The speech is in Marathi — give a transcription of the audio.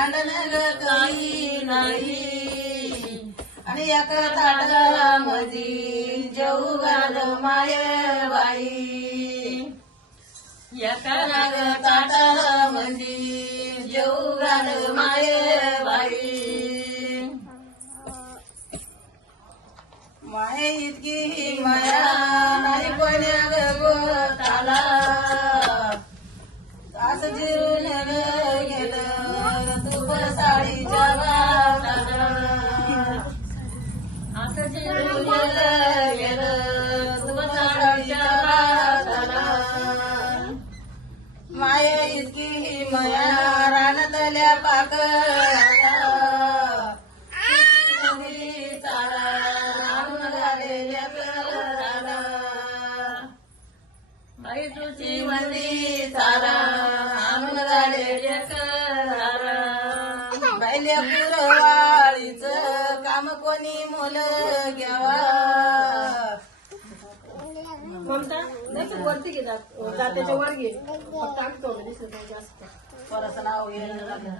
भांडण काही नाही. आणि एका ताटाला मधी जेऊ घाल माय बाई एका नाग ताटाला मधी जेऊ घाल माय बाई माये इतकी माया नाही पण गोताला. असं जिरू माया इतकी माया रानतल्या पाकळ्या बाई तुझी मंदी चारा आणून झालेल्या करारा बायल्या कोणी मुल घ्यावा कोणता? नाही तू वरती घे जात जात्याच्या वर घे. फक्त असं परत नाव झालं.